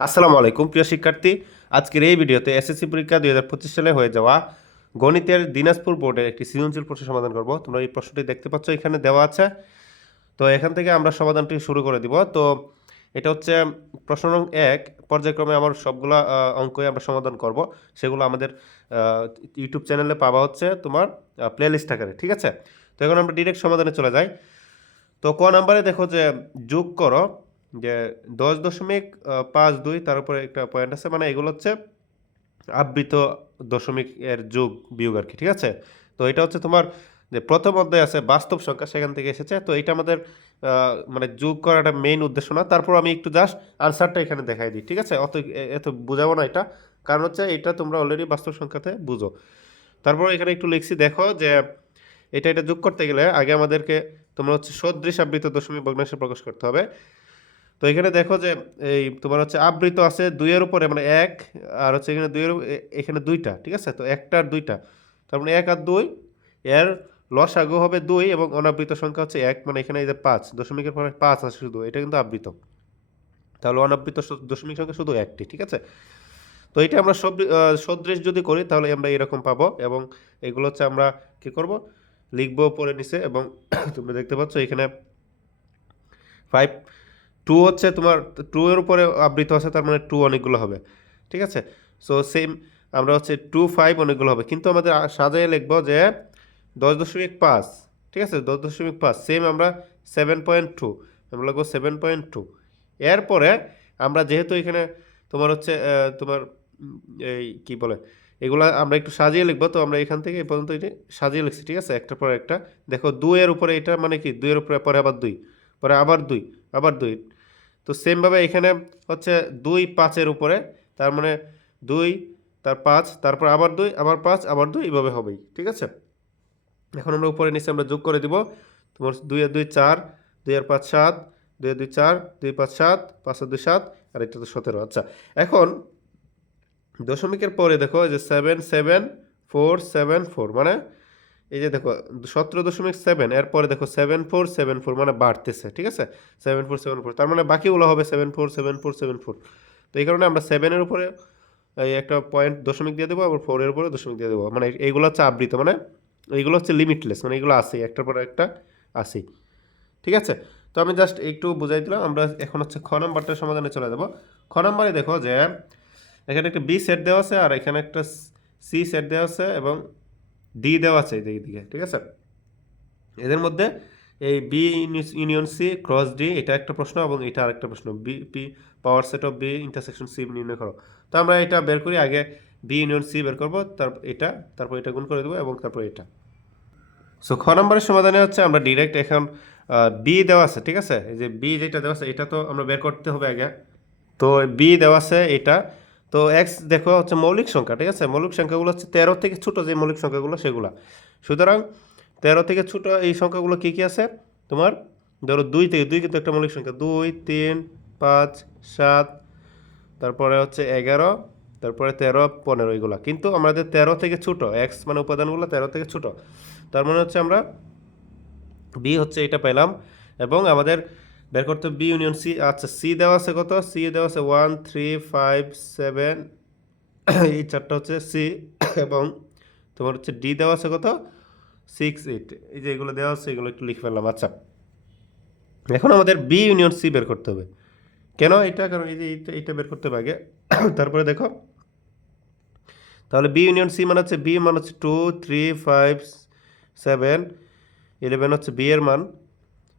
আসসালামু আলাইকুম, প্রিয় শিক্ষার্থী। আজকের এই ভিডিওতে এসএসসি পরীক্ষা দুই হাজার পঁচিশ সালে হয়ে যাওয়া গণিতের দিনাজপুর বোর্ডের একটি সৃজনশীল প্রশ্ন সমাধান করব। তোমরা এই প্রশ্নটি দেখতে পাচ্ছ, এখানে দেওয়া আছে। তো এখান থেকে আমরা সমাধানটি শুরু করে দিব। তো এটা হচ্ছে প্রশ্ন নং এক, পর্যায়ক্রমে আমার সবগুলো অঙ্কই আমরা সমাধান করব। সেগুলো আমাদের ইউটিউব চ্যানেলে পাওয়া হচ্ছে তোমার প্লে লিস্ট আকারে, ঠিক আছে? তো এখন আমরা ডিরেক্ট সমাধানে চলে যাই। তো ক নাম্বারে দেখো যে যোগ করো। যে দশ দশমিক পাঁচ দুই, তার উপরে একটা পয়েন্ট আছে। মানে এগুলো হচ্ছে আবৃত দশমিক এর যোগ বিয়োগ আর কি, ঠিক আছে? তো এটা হচ্ছে তোমার যে প্রথম অধ্যায় আছে, বাস্তব সংখ্যা, সেখান থেকে এসেছে। তো এটা আমাদের মানে যোগ করাটা মেইন উদ্দেশ্য না। তারপর আমি একটু জাস্ট আনসারটা এখানে দেখাই দিই, ঠিক আছে? অত এত বোঝাবো না এটা। কারণ হচ্ছে এটা তোমরা অলরেডি বাস্তব সংখ্যাতে বুঝো। তারপর এখানে একটু লিখছি, দেখো যে এটা এটা যোগ করতে গেলে আগে আমাদেরকে তোমরা হচ্ছে সদৃশ আবৃত দশমিক ভগ্নাংশে প্রকাশ করতে হবে। তো এখানে দেখো যে এই তোমার হচ্ছে আবৃত আছে দুইয়ের উপরে মানে এক, আর হচ্ছে এখানে দুইয়ের এখানে দুইটা, ঠিক আছে? তো একটা আর দুইটা। তার মানে এক আর দুই, এর লসাগু হবে দুই এবং অনাবৃত সংখ্যা হচ্ছে এক মানে এখানে এই যে পাঁচ, দশমিকের পরে পাঁচ আছে শুধু, এটা কিন্তু আবৃত। তাহলে অনাবৃত দশমিক সংখ্যা শুধু একটি, ঠিক আছে? তো এটা আমরা সব সদৃশ যদি করি, তাহলে আমরা এরকম পাবো এবং এগুলো হচ্ছে আমরা কি করব? লিখব পরে নিচে এবং তোমরা দেখতে পাচ্ছ এখানে ফাইভ টু হচ্ছে তোমার টু এর উপরে আবৃত আছে, তার মানে টু অনেকগুলো হবে। ঠিক আছে? সো সেম আমরা হচ্ছে টু ফাইভ অনেকগুলো হবে। কিন্তু আমাদের সাজায় লিখব যে দশ দশমিক পাঁচ, ঠিক আছে? দশ দশমিক পাঁচ সেম আমরা সেভেন পয়েন্ট টু আমরা লিখব সেভেন পয়েন্ট টু এরপরে আমরা যেহেতু এখানে তোমার হচ্ছে তোমার এই কি বলে, এগুলা আমরা একটু সাজিয়ে লিখব, তো আমরা এখান থেকে এই পর্যন্ত এটি সাজিয়ে লিখছি, ঠিক আছে? একটার পর একটা। দেখো, দুইয়ের উপরে এটা মানে কি? দুইয়ের উপরে, পরে আবার দুই, পরে আবার দুই আবার দুই। তো সেমভাবে এখানে হচ্ছে দুই পাঁচের উপরে, তার মানে দুই, তার পাঁচ, তারপর আবার দুই, আবার পাঁচ, আবার দুই, এইভাবে হবেই, ঠিক আছে? এখন আমরা উপরে নিচে আমরা যোগ করে দিব, তোমার দুই আর দুই চার, দুই আর পাঁচ সাত, দুই আর দুই চার, দুই পাঁচ সাত, পাঁচ আর দুই সাত, আর এটা তো সতেরো আচ্ছা। এখন দশমিকের পরে দেখো যে seven seven four seven four মানে এই যে দেখো, সতেরো দশমিক সেভেন এরপরে দেখো সেভেন ফোর সেভেন ফোর মানে বাড়তেছে, ঠিক আছে? সেভেন ফোর সেভেন ফোর তার মানে বাকিগুলো হবে seven four seven four seven four তো এই কারণে আমরা সেভেনের উপরে, এই একটা পয়েন্ট দশমিক দিয়ে দেবো, আবার ফোরের উপরে দশমিক দিয়ে দেবো। মানে এইগুলো হচ্ছে আবৃত মানে এইগুলো হচ্ছে লিমিটলেস মানে এগুলো আসেই একটার পর একটা আসেই ঠিক আছে? তো আমি জাস্ট একটু বুঝাই দিলাম, আমরা এখন হচ্ছে খ নম্বরটার সমাধানে চলে যাব। খ নম্বরে দেখো যে, এখানে একটা বি সেট দেওয়া আছে, আর এখানে একটা সি সেট দেওয়া আছে, এবং ডি দেওয়া আছে এই দিকে ঠিক আছে? এদের মধ্যে এই B union C cross D এটা একটা প্রশ্ন এবং এটা আরেকটা প্রশ্ন। B P power set of B intersection C নির্ণয় করো। তো আমরা এটা বের করি, আগে বি ইউনিয়ন সি বের করব তারপর এটা তারপর এটা গুণ করে দেবো এবং তারপর এটা। সো খ নম্বরের সমাধানে হচ্ছে আমরা ডিরেক্ট এখন বি দেওয়া আছে, ঠিক আছে? এই যে বি যেটা দেওয়া আছে, এটা তো আমরা বের করতে হবে আগে। তো বি দেওয়া আছে, এটা তো এক্স দেখো হচ্ছে মৌলিক সংখ্যা, ঠিক আছে? মৌলিক সংখ্যাগুলো হচ্ছে তেরো থেকে ছোটো যে মৌলিক সংখ্যাগুলো, সেগুলো। সুতরাং তেরো থেকে ছোটো এই সংখ্যাগুলো কী কী আছে? তোমার ধরো দুই থেকে, দুই কিন্তু একটা মৌলিক সংখ্যা। দুই, তিন, পাঁচ, সাত, তারপরে হচ্ছে এগারো, তারপরে তেরো, পনেরো এগুলো। কিন্তু আমাদের তেরো থেকে ছোটো এক্স মানে উপাদানগুলো তেরো থেকে ছোটো। তার মানে হচ্ছে আমরা বি হচ্ছে এটা পেলাম এবং আমাদের বের করতে বি ইউনিয়ন সি আচ্ছা সি দেওয়া আছে কত? সি দেওয়া আছে ওয়ান থ্রি ফাইভ সেভেন এই চারটা হচ্ছে সি এবং তোমার হচ্ছে ডি দেওয়া আছে কত? সিক্স এইট এই যে এগুলো দেওয়া আছে, এগুলো একটু লিখে ফেললাম আচ্ছা। এখন আমাদের বি ইউনিয়ন সি বের করতে হবে। কেন এটা? কারণ এই যে এইটা বের করতে হবে আগে। তারপরে দেখো। তাহলে বি ইউনিয়ন সি মানে হচ্ছে বি মানে হচ্ছে two three five seven eleven হচ্ছে বি এর মান।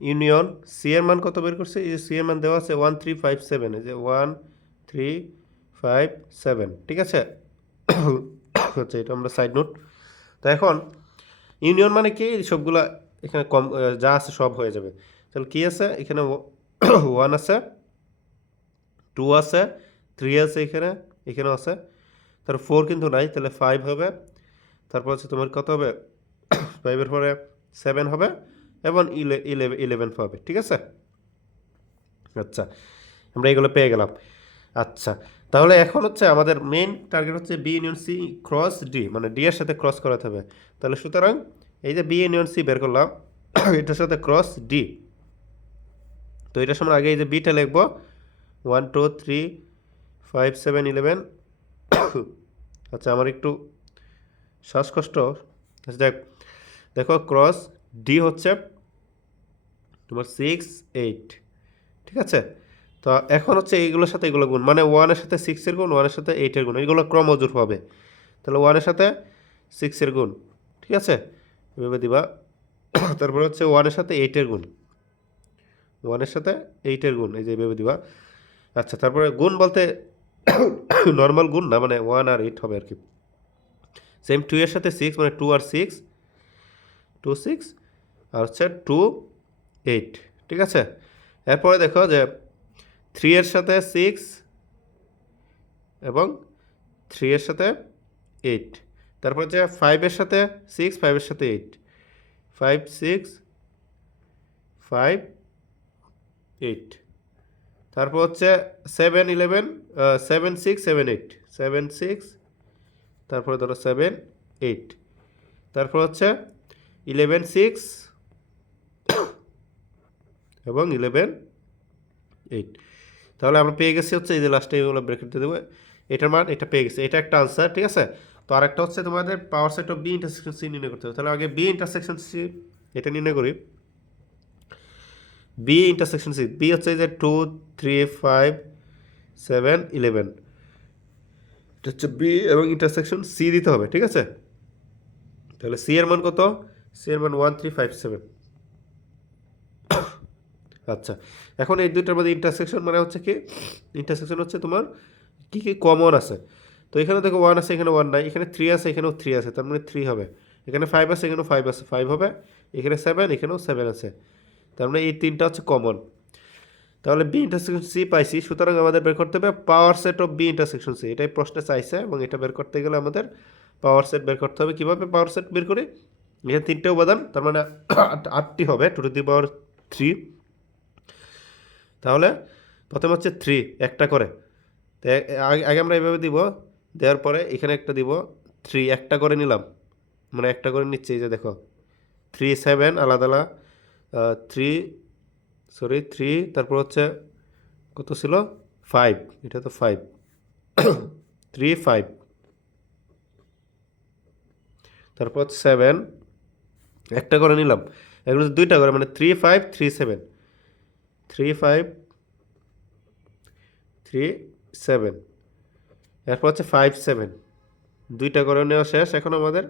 ইউনিয়ন সি এর মান কত বের করছে? এই যে সি এর মান দেওয়া আছে ওয়ান থ্রি ফাইভ সেভেন এই যে ওয়ান থ্রি ফাইভ সেভেন ঠিক আছে? আচ্ছা এটা আমরা সাইড নোট তো এখন, ইউনিয়ন মানে কি? সবগুলা এখানে কম যা আছে সব হয়ে যাবে। তাহলে কি আছে? এখানে ওয়ান আছে টু আছে থ্রি আছে এখানে, এখানেও আছে। তার ফোর কিন্তু নাই, তাহলে ফাইভ হবে। তারপর হচ্ছে তোমার কত হবে? ফাইভের পরে সেভেন হবে। এবং ইলেভেন ইলেভেন পাবে, ঠিক আছে? আচ্ছা আমরা এগুলো পেয়ে গেলাম। আচ্ছা তাহলে এখন হচ্ছে আমাদের মেন টার্গেট হচ্ছে B union C cross D মানে ডি এর সাথে ক্রস করাতে হবে। তাহলে সুতরাং এই যে বি ইউনিয়ন সি বের করলাম, এটার সাথে ক্রস ডি তো এটার সময় আগে এই যে বিটা লিখব one two three five seven eleven আচ্ছা আমার একটু শ্বাসকষ্ট। আচ্ছা দেখ দেখো ক্রস ডি হচ্ছে তোমার সিক্স এইট ঠিক আছে? তো এখন হচ্ছে এইগুলোর সাথে এগুলো গুণ মানে ওয়ানের সাথে সিক্সের গুণ ওয়ানের সাথে এইটের গুণ, এগুলো ক্রমজোর হবে। তাহলে ওয়ানের সাথে সিক্সের গুণ, ঠিক আছে? এভাবে দিবা। তারপরে হচ্ছে ওয়ানের সাথে এইটের গুণ। ওয়ানের সাথে এইটের গুণ, এই যে এভাবে দিবা। আচ্ছা তারপরে গুণ বলতে নর্মাল গুণ না মানে ওয়ান আর এইট হবে আর কি সেম টু এর সাথে সিক্স মানে টু আর সিক্স টু সিক্স আর হচ্ছে টু এইট, ঠিক আছে? এরপরে দেখো যে থ্রি এর সাথে সিক্স এবং থ্রি এর সাথে এইট, তারপর হচ্ছে ফাইভের সাথে সিক্স ফাইভের সাথে eight, five six, five eight, তারপর হচ্ছে seven eleven seven six, seven eight, seven six, তারপরে ধরো সেভেন এইট, তারপর হচ্ছে ইলেভেন সিক্স এবং ইলেভেন এইট। তাহলে আমরা পেয়ে গেছি হচ্ছে এই যে লাস্টে এগুলো ব্রেকেট দিয়ে দেবো। এটার মান, এটা পেয়ে গেছি। এটা একটা আনসার ঠিক আছে? তো আরেকটা হচ্ছে তোমাদের power set of B intersection C নির্ণয় করতে হবে। তাহলে আগে বি ইন্টারসেকশন সি এটা নির্ণয় করি। বি ইন্টারসেকশন সি বি হচ্ছে যে two three five seven eleven এটা হচ্ছে বি এবং ইন্টারসেকশন সি দিতে হবে, ঠিক আছে? তাহলে সি এর মান কত? C one three five seven আচ্ছা এখন এই দুইটার মধ্যে ইন্টারসেকশন মানে হচ্ছে কি? ইন্টারসেকশন হচ্ছে তোমার কী কী কমন আছে? তো এখানে দেখো ওয়ান আছে, এখানে ওয়ান নাই, এখানে থ্রি আছে, এখানেও থ্রি আছে, তার মানে থ্রি হবে। এখানে ফাইভ আছে, এখানেও ফাইভ আছে ফাইভ হবে। এখানে সেভেন এখানেও সেভেন আছে। তার মানে এই তিনটা হচ্ছে কমন তাহলে বি ইন্টারসেকশন সি পাইছি, সুতরাং আমাদের বের করতে হবে power set of B intersection C এটাই প্রশ্নে চাইছে এবং এটা বের করতে গেলে আমাদের পাওয়ার সেট বের করতে হবে। কীভাবে পাওয়ার সেট বের করি? এখানে তিনটে উপাদান, তার মানে আট- আটটি হবে two to the power three তাহলে প্রথম হচ্ছে থ্রি একটা করে। আগে আমরা এভাবে দিব, দেওয়ার পরে এখানে একটা দিব থ্রি একটা করে নিলাম। মানে একটা করে নিচ্ছে, এই যে দেখো। থ্রি সেভেন আলাদা আলাদা। থ্রি সরি থ্রি তারপর হচ্ছে কত ছিল? ফাইভ এটা তো ফাইভ থ্রি ফাইভ তারপর সেভেন একটা করে নিলাম। এগুলো হচ্ছে দুইটা করে মানে three five three seven three five three seven এরপর হচ্ছে ফাইভ সেভেন দুইটা করে নেওয়া শেষ এখন আমাদের।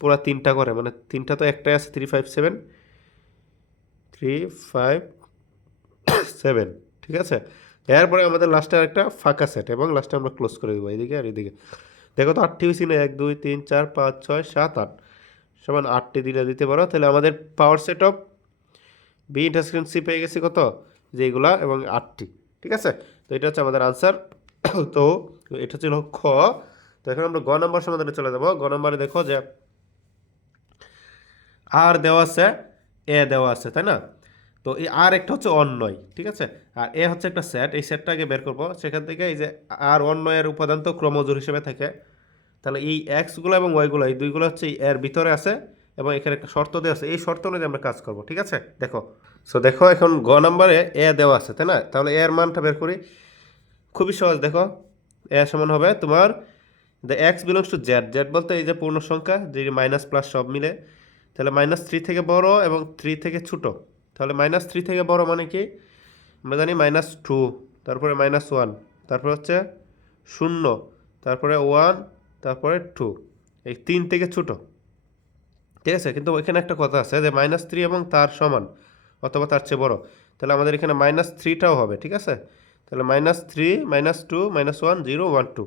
পুরো তিনটা করে মানে তিনটা তো একটাই আছে three five seven three five seven ঠিক আছে? এরপরে আমাদের লাস্টে একটা ফাঁকা সেট এবং লাস্টে আমরা ক্লোজ করে দেবো, এইদিকে আর এইদিকে। দেখো তো আটটি হয়েছি না এক, দুই, তিন, চার, পাঁচ, ছয়, সাত, আট। সমান আটটি দিলে দিতে পারো। তাহলে আমাদের power set of B intersection C পেয়ে গেছি কত? যে এইগুলা এবং আটটি, ঠিক আছে? তো এটা হচ্ছে আমাদের আনসার তো এটা ছিল খ। তো এখন আমরা গ নম্বর সমাধানে চলে যাব। গ নম্বরে দেখো যে আর দেওয়া আছে, এ দেওয়া আছে, তাই না? তো এই আর একটা হচ্ছে অন্যয় ঠিক আছে? আর এ হচ্ছে একটা সেট এই সেটটা আগে বের করব। সেখান থেকে এই যে আর অন্যয়ের উপাদান তো ক্রমজোর হিসেবে থাকে। তাহলে এই এক্সগুলো এবং ওয়াইগুলো এই দুইগুলো হচ্ছে এর ভিতরে আছে এবং এখানে একটা শর্ত দেওয়া আছে। এই শর্ত অনুযায়ী আমরা কাজ করব, ঠিক আছে? দেখো সো দেখো এখন গ নাম্বারে এ দেওয়া আছে, তাই না? তাহলে এর মানটা বের করি। খুবই সহজ, দেখো, এ সমান হবে তোমার the x belongs to Z Z বলতে এই যে পূর্ণ সংখ্যা, যে মাইনাস প্লাস সব মিলে, তাহলে মাইনাস থ্রি থেকে বড় এবং থ্রি থেকে ছোট। তাহলে মাইনাস থ্রি থেকে বড় মানে কি? আমরা জানি মাইনাস টু তারপরে মাইনাস ওয়ান তারপরে হচ্ছে শূন্য, তারপরে ওয়ান তারপরে টু এই তিন থেকে ছোটো। ঠিক আছে? কিন্তু এখানে একটা কথা আছে যে মাইনাস থ্রি এবং তার সমান অথবা তার চেয়ে বড়। তাহলে আমাদের এখানে মাইনাস থ্রিটাও হবে, ঠিক আছে? তাহলে minus three minus two minus one zero one two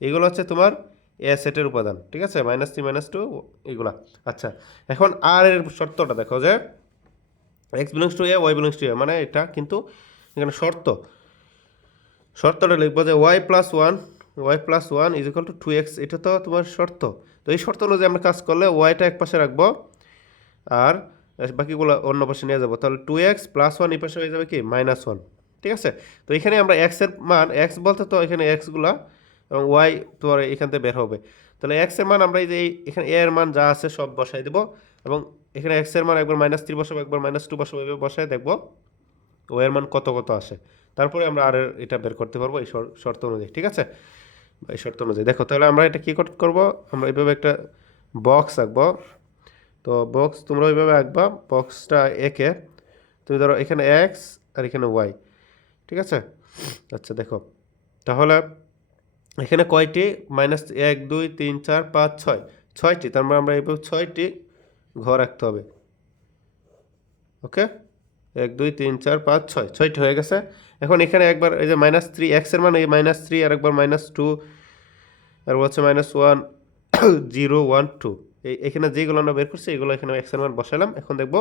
এগুলো হচ্ছে তোমার এ সেটের উপাদান, ঠিক আছে? মাইনাস থ্রি মাইনাস টু এগুলা। আচ্ছা এখন আর এর শর্তটা দেখো যে x belongs to A y belongs to A মানে এটা কিন্তু এখানে শর্ত। শর্তটা লিখব যে y plus one y plus one is equal to two x এটা তো তোমার শর্ত। তো এই শর্ত অনুযায়ী আমরা কাজ করলে ওয়াইটা এক পাশে রাখব, আর বাকিগুলো অন্য পাশে নিয়ে যাব। তাহলে টু এক্স প্লাস ওয়ান এই পাশে হয়ে যাবে কি? মাইনাস ওয়ান ঠিক আছে? তো এখানে আমরা এক্সের মান এক্স বলতে তো এখানে এক্সগুলা এবং ওয়াই তোমার এখান থেকে বের হবে। তাহলে এক্সের মান আমরা এই যে এখানে এ এর মান যা আছে সব বসাই দেবো, এবং এখানে এক্সের মান একবার মাইনাস থ্রি বসাবো, একবার মাইনাস টু বসাবো, এভাবে বসাই দেখব ও এর মান কত কত আসে। তারপরে আমরা আর এটা বের করতে পারব এই শর্ত অনুযায়ী। ঠিক আছে? এই শর্ত অনুযায়ী দেখো, তাহলে আমরা এটা কী করব? আমরা এইভাবে একটা বক্স আঁকবো। তো বক্স তোমরা ওইভাবে আঁকবা বক্সটা একে। তুমি ধরো এখানে এক্স আর এখানে ওয়াই ঠিক আছে? আচ্ছা দেখো। তাহলে এখানে কয়টি? মাইনাস এক, দুই, তিন, চার, পাঁচ, ছয়। ছয়টি, তার মানে আমরা এইভাবে ছয়টি ঘর রাখতে হবে। ওকে এক, দুই, তিন, চার, পাঁচ, ছয়। ছয়টি হয়ে গেছে। এখন এখানে একবার এই যে মাইনাস থ্রি এক্সের মানে এই মাইনাস থ্রি আর একবার মাইনাস টু আর হচ্ছে minus one zero one two এই, এখানে যেগুলো আমরা বের করছি, এগুলো এখানে এক্সের মান বসালাম এখন দেখব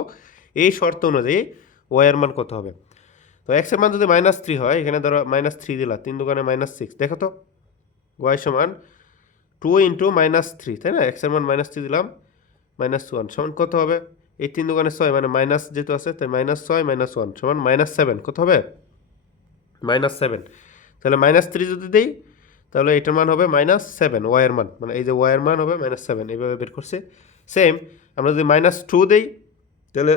এই শর্ত অনুযায়ী ওয়াইয়ের মান কত হবে। তো এক্সের মান যদি মাইনাস থ্রি হয়, এখানে ধরো মাইনাস থ্রি দিলা, তিন দোকানে মাইনাস সিক্স দেখো তো ওয়াই সমান টু ইন্টু মাইনাস থ্রি তাই না? এক্সের মান মাইনাস থ্রি দিলাম মাইনাস ওয়ান সমান কত হবে? এই তিন দোকানে ছয় মানে মাইনাস যেহেতু আছে, তাই মাইনাস ছয় মাইনাস ওয়ান সমান মাইনাস সেভেন কত হবে? মাইনাস সেভেন তাহলে মাইনাস থ্রি যদি দিই, তাহলে এটার মান হবে মাইনাস সেভেন ওয়াইয়ের মান। মানে এই যে ওয়াইয়ের মান হবে মাইনাস সেভেন এইভাবে বের করছি। সেম আমরা যদি মাইনাস টু দিই, তাহলে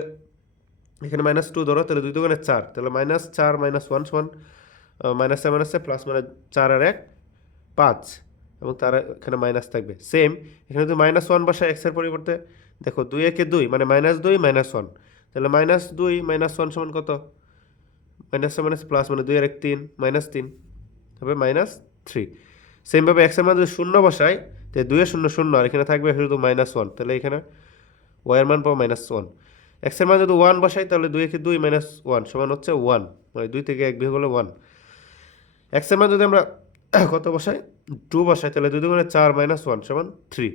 এখানে মাইনাস টু ধরো, তাহলে দুই দোকানে চার। তাহলে মাইনাস চার মাইনাস ওয়ান সমান মাইনাস সেভেন আছে প্লাস মানে চার আর এক, পাঁচ। এবং তার এখানে মাইনাস থাকবে। সেম এখানে যদি মাইনাস ওয়ান বসায় এক্সের পরিবর্তে দেখো দুই একে দুই মানে মাইনাস দুই মাইনাস ওয়ান তাহলে মাইনাস দুই মাইনাস ওয়ান সমান কত? মাইনাস মাইনাস প্লাস মানে দুই আর এক তিন মাইনাস তিন। হবে মাইনাস থ্রি সেমভাবে এক্সের মান যদি শূন্য বসাই তাহলে দুইয়ে শূন্য শূন্য, আর এখানে থাকবে শুধু মাইনাস ওয়ান তাহলে এখানে ওয়াইয়ের মান পাবো মাইনাস ওয়ান এক্সের মান যদি ওয়ান বসাই, তাহলে দুই একে দুই মাইনাস ওয়ান সমান হচ্ছে ওয়ান মানে দুই থেকে এক বিয়োগ হলে ওয়ান এক্সের মান যদি আমরা কত বসাই? টু বসাই, তাহলে দুই দুগুণে চার মাইনাস ওয়ান সমান থ্রি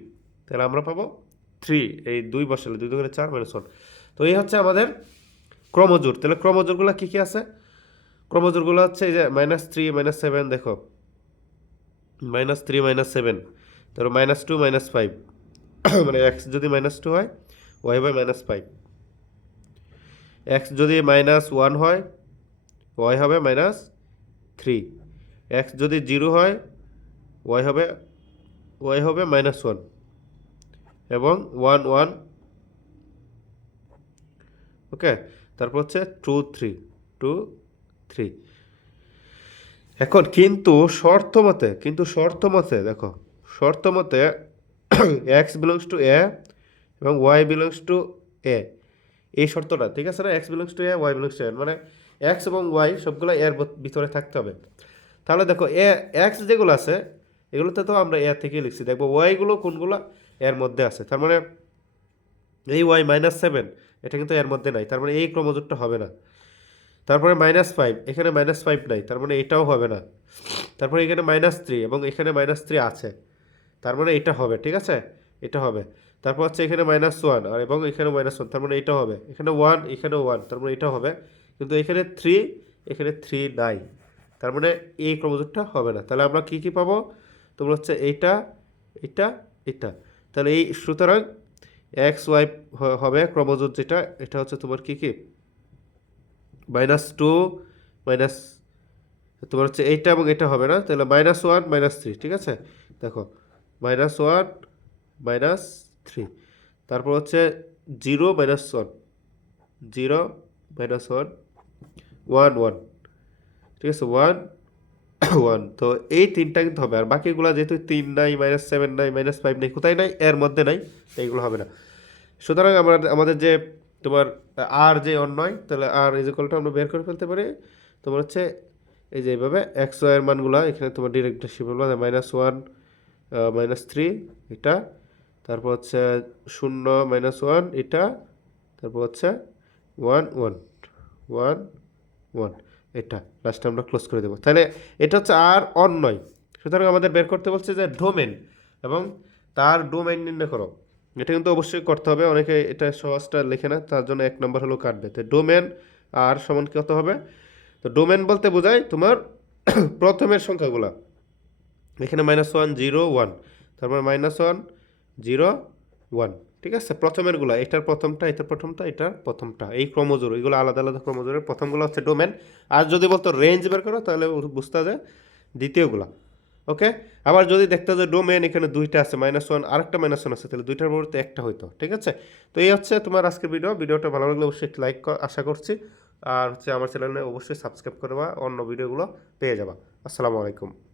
তাহলে আমরা পাবো থ্রি এই দুই বসালে দুই দুগুণে চার মাইনাস ওয়ান তো এই হচ্ছে আমাদের ক্রমজোর তাহলে ক্রমজোরগুলো কী কী আছে? ক্রমজোরগুলো হচ্ছে এই যে মাইনাস থ্রি মাইনাস সেভেন দেখো। মাইনাস থ্রি মাইনাস সেভেন তারপর মাইনাস টু মাইনাস ফাইভ মানে এক্স যদি মাইনাস টু হয় y by minus five x যদি মাইনাস ওয়ান হয় ওয়াই হবে মাইনাস থ্রি এক্স যদি জিরো হয় ওয়াই হবে ওয়াই হবে মাইনাস ওয়ান এবং ওয়ান ওয়ান, ওকে? তারপর হচ্ছে টু থ্রি টু থ্রি। এখন কিন্তু শর্ত মতে, কিন্তু শর্ত মতে, দেখো, শর্ত মতে এক্স বিলংস টু এ এবং ওয়াই বিলংস টু এ এই শর্তটা, ঠিক আছে না? X belongs to A y belongs to A মানে এক্স এবং ওয়াই সবগুলো এর ভিতরে থাকতে হবে। তাহলে দেখো এ এক্স যেগুলো আছে, এগুলোতে তো আমরা এর থেকে লিখছি। দেখব ওয়াইগুলো কোনগুলো? এর মধ্যে আছে। তার মানে এই ওয়াই মাইনাস সেভেন এটা কিন্তু এর মধ্যে নাই। তার মানে এই ক্রমজোটটা হবে না। তারপরে মাইনাস ফাইভ এখানে মাইনাস ফাইভ নাই। তার মানে এটাও হবে না। তারপরে এখানে মাইনাস থ্রি এবং এখানে মাইনাস থ্রি আছে। তার মানে এটা হবে, ঠিক আছে? এটা হবে। তারপর হচ্ছে এখানে মাইনাস ওয়ান আর এবং এখানে মাইনাস ওয়ান তার মানে এটা হবে। এখানে ওয়ান এখানে ওয়ান তার মানে এটা হবে। কিন্তু এখানে থ্রি এখানে থ্রি নাই। তার মানে এই ক্রমজোটটা হবে না। তাহলে আমরা কি কি পাবো? তোমরা হচ্ছে এইটা এটা এটা তাহলে এই সুতরাং এক্স ওয়াই হবে ক্রমজোট যেটা, এটা হচ্ছে তোমার কী কী? মাইনাস টু মাইনাস তোমার হচ্ছে এইটা এবং এটা হবে না, তাহলে মাইনাস ওয়ান মাইনাস থ্রি ঠিক আছে? দেখো মাইনাস ওয়ান মাইনাস থ্রি তারপর হচ্ছে zero minus one zero minus one one one ঠিক আছে? ওয়ান ওয়ান তো এই তিনটা কিন্তু হবে। আর বাকিগুলো যেহেতু তিন নাই মাইনাস সেভেন নাই মাইনাস ফাইভ নাই, কোথায় নাই? এর মধ্যে নাই এইগুলো হবে না। সুতরাং আমরা আমাদের যে তোমার আর যে অন্যয়, তাহলে আর ইজ ইকুয়ালটা আমরা বের করে ফেলতে পারি। তোমার হচ্ছে এই যে এইভাবে এক্স ওয়াইয়ের মানগুলো, এখানে তোমার direct shift minus one minus three এটা। তারপর হচ্ছে শূন্য মাইনাস ওয়ান এটা। তারপর হচ্ছে ওয়ান ওয়ান ওয়ান ওয়ান এটা লাস্টে আমরা ক্লোজ করে দেবো। তাহলে এটা হচ্ছে আর অন নয় সুতরাং আমাদের বের করতে বলছে যে ডোমেন এবং তার ডোমেন নির্ণয় করো। এটা কিন্তু অবশ্যই করতে হবে, অনেকে এটা সহজটা লেখে না, তার জন্য এক নম্বর হলো কাটবে। তো ডোমেন আর সমান কত হবে? তো ডোমেন বলতে বোঝায় তোমার প্রথমের সংখ্যাগুলা। এখানে মাইনাস ওয়ান জিরো ওয়ান তারপর মাইনাস ওয়ান জিরো ওয়ান ঠিক আছে? প্রথমেরগুলো, এটার প্রথমটা এটার প্রথমটা এটার প্রথমটা, এই ক্রমজোর এগুলো আলাদা আলাদা ক্রমজোরের প্রথমগুলো হচ্ছে ডোমেন। আর যদি বলতো রেঞ্জ বের করো, তাহলে বুঝতে যায় দ্বিতীয়গুলা, ওকে? আবার যদি দেখতে যে ডোমেন, এখানে দুইটা আছে মাইনাস ওয়ান আরেকটা মাইনাস ওয়ান আছে, তাহলে দুইটার পরিবর্তে একটা হইতো, ঠিক আছে? তো এই হচ্ছে তোমার আজকের ভিডিও ভিডিওটা ভালো লাগলে অবশ্যই লাইক আশা করছি। আর হচ্ছে আমার চ্যানেলে অবশ্যই সাবস্ক্রাইব করবা অন্য ভিডিওগুলো পেয়ে যাবা। আসসালামু আলাইকুম।